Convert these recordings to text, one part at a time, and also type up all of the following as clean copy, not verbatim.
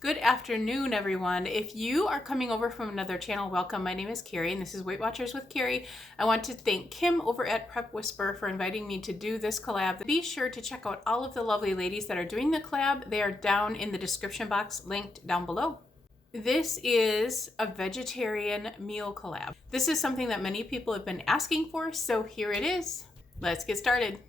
Good afternoon, everyone. If you are coming over from another channel, welcome. My name is Carrie, and this is Weight Watchers with Carrie. I want to thank Kim over at Prep Whisper for inviting me to do this collab. Be sure to check out all of the lovely ladies that are doing the collab. They are down in the description box, linked down below. This is a vegetarian meal collab. This is something that many people have been asking for, so here it is. Let's get started.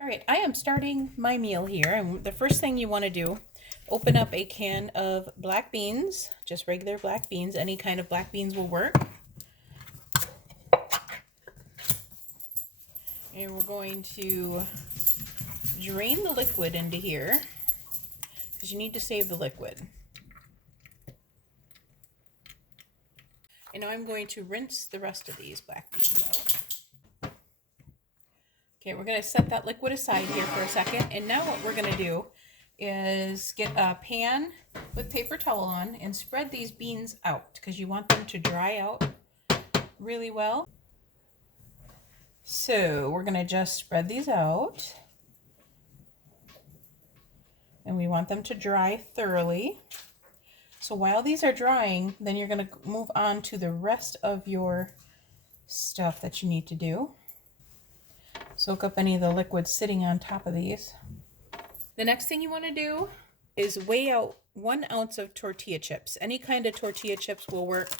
All right, I am starting my meal here, and the first thing you want to do, open up a can of black beans, just regular black beans. Any kind of black beans will work. And we're going to drain the liquid into here because you need to save the liquid. And now I'm going to rinse the rest of these black beans out. Okay, we're going to set that liquid aside here for a second. And now what we're going to do is get a pan with paper towel on and spread these beans out because you want them to dry out really well. So we're going to just spread these out. And we want them to dry thoroughly. So while these are drying, then you're going to move on to the rest of your stuff that you need to do. Soak up any of the liquid sitting on top of these. The next thing you want to do is weigh out 1 ounce of tortilla chips. Any kind of tortilla chips will work.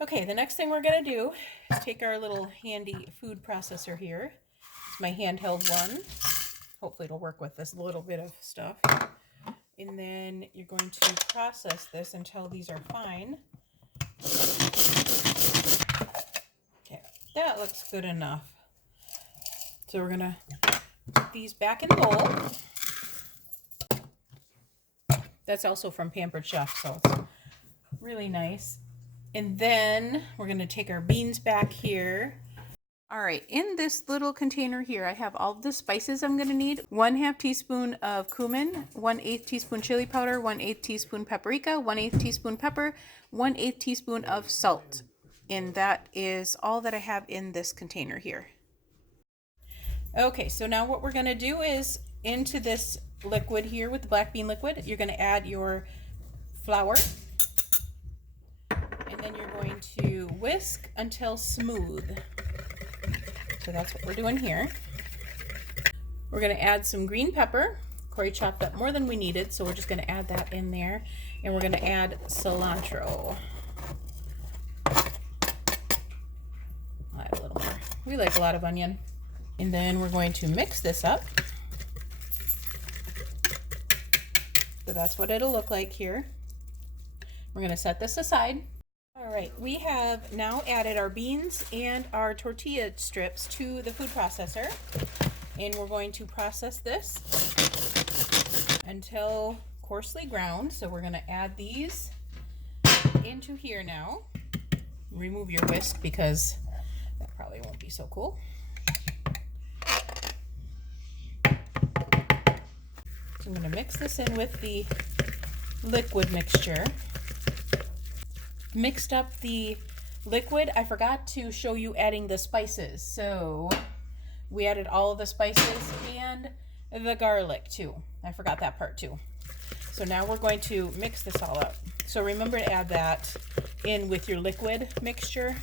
Okay, the next thing we're going to do is take our little handy food processor here. It's my handheld one. Hopefully it'll work with this little bit of stuff. And then you're going to process this until these are fine. Okay, that looks good enough. So we're going to put these back in the bowl. That's also from Pampered Chef, so it's really nice. And then we're going to take our beans back here. All right, in this little container here, I have all the spices I'm going to need. 1/2 teaspoon of cumin, 1/8 teaspoon chili powder, 1/8 teaspoon paprika, 1/8 teaspoon pepper, 1/8 teaspoon of salt. And that is all that I have in this container here. Okay, so now what we're going to do is into this liquid here with the black bean liquid, you're going to add your flour. And then you're going to whisk until smooth. So that's what we're doing here. We're going to add some green pepper. Corey chopped up more than we needed, so we're just going to add that in there. And we're going to add cilantro. I'll add a little more. We like a lot of onion. And then we're going to mix this up. So that's what it'll look like here. We're going to set this aside. All right, we have now added our beans and our tortilla strips to the food processor. And we're going to process this until coarsely ground. So we're going to add these into here now. Remove your whisk because that probably won't be so cool. I'm going to mix this in with the liquid mixture. Mixed up the liquid, I forgot to show you adding the spices. So we added all of the spices and the garlic too. I forgot that part too. So now we're going to mix this all up. So remember to add that in with your liquid mixture.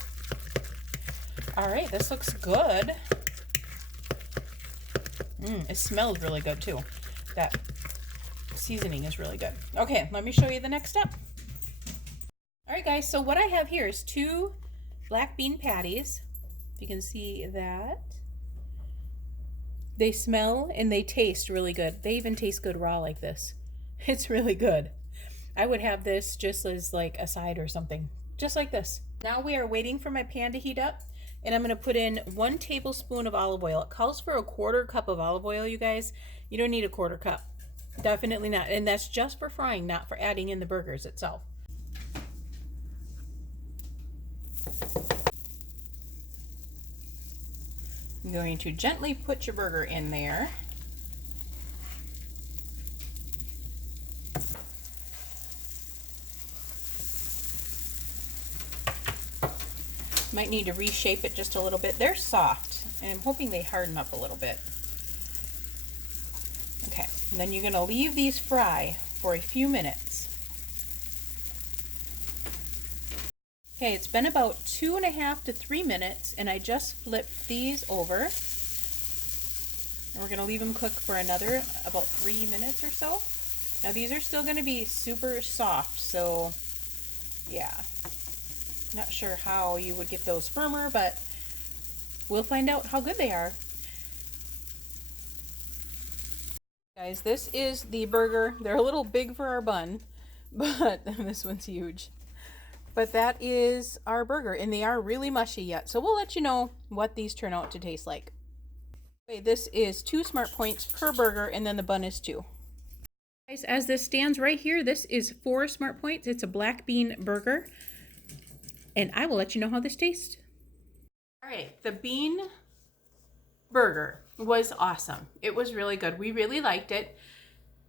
All right, this looks good. It smells really good too. That seasoning is really good. Okay, let me show you the next step. All right, guys, so what I have here is 2 black bean patties. If you can see that. They smell and they taste really good. They even taste good raw like this. It's really good. I would have this just as like a side or something, just like this. Now we are waiting for my pan to heat up, and I'm gonna put in 1 tablespoon of olive oil. It calls for a 1/4 cup of olive oil, you guys. You don't need a 1/4 cup. Definitely not. And that's just for frying, not for adding in the burgers itself. I'm going to gently put your burger in there. Might need to reshape it just a little bit. They're soft, and I'm hoping they harden up a little bit. Okay, and then you're going to leave these fry for a few minutes. Okay, it's been about 2.5 to 3 minutes, and I just flipped these over. And we're going to leave them cook for another about 3 minutes or so. Now these are still going to be super soft, so yeah. Not sure how you would get those firmer, but we'll find out how good they are. Guys, this is the burger. They're a little big for our bun, but this one's huge. But that is our burger, and they are really mushy yet. So we'll let you know what these turn out to taste like. Okay, this is 2 smart points per burger, and then the bun is 2. Guys, as this stands right here, this is 4 smart points. It's a black bean burger, and I will let you know how this tastes. All right, the bean burger was awesome. It was really good. We really liked it.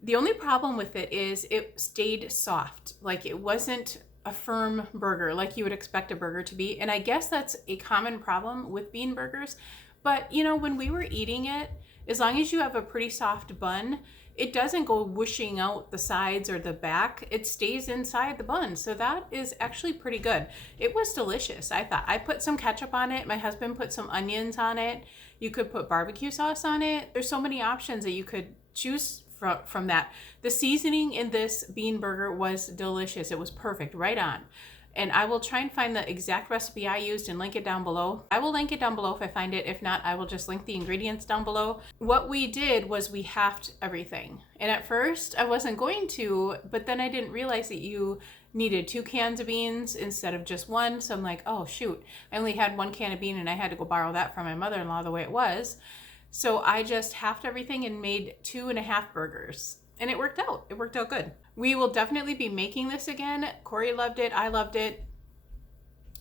The only problem with it is it stayed soft. Like, it wasn't a firm burger like you would expect a burger to be. And I guess that's a common problem with bean burgers. But, you know, when we were eating it, as long as you have a pretty soft bun, it doesn't go whooshing out the sides or the back. It stays inside the bun. So that is actually pretty good. It was delicious, I thought. I put some ketchup on it. My husband put some onions on it. You could put barbecue sauce on it. There's so many options that you could choose from that. The seasoning in this bean burger was delicious. It was perfect, right on. And I will try and find the exact recipe I used and link it down below. I will link it down below if I find it. If not, I will just link the ingredients down below. What we did was we halved everything. And at first I wasn't going to, but then I didn't realize that you needed 2 cans of beans instead of just 1. So I'm like, oh shoot, I only had 1 can of bean and I had to go borrow that from my mother-in-law the way it was. So I just halved everything and made 2.5 burgers. And it worked out. It worked out good. We will definitely be making this again. Corey loved it. I loved it.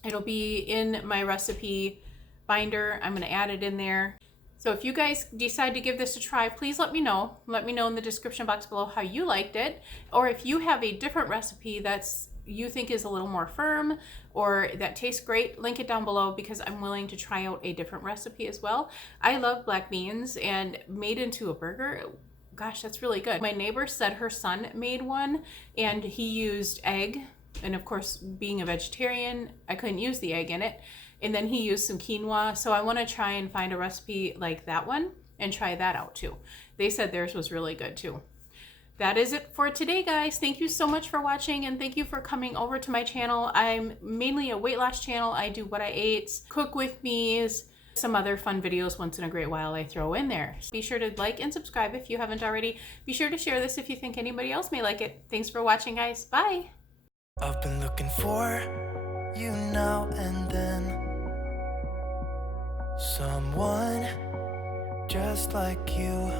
It'll be in my recipe binder. I'm going to add it in there. So if you guys decide to give this a try, please let me know. Let me know in the description box below how you liked it. Or if you have a different recipe that's you think is a little more firm or that tastes great, link it down below because I'm willing to try out a different recipe as well. I love black beans, and made into a burger, gosh, that's really good. My neighbor said her son made one and he used egg. And of course, being a vegetarian, I couldn't use the egg in it. And then he used some quinoa. So I want to try and find a recipe like that one and try that out too. They said theirs was really good too. That is it for today, guys. Thank you so much for watching, and thank you for coming over to my channel. I'm mainly a weight loss channel. I do what I ate, cook with me's, some other fun videos once in a great while I throw in there. Be sure to like and subscribe if you haven't already. Be sure to share this if you think anybody else may like it. Thanks for watching, guys. Bye. I've been looking for you now and then. Someone just like you.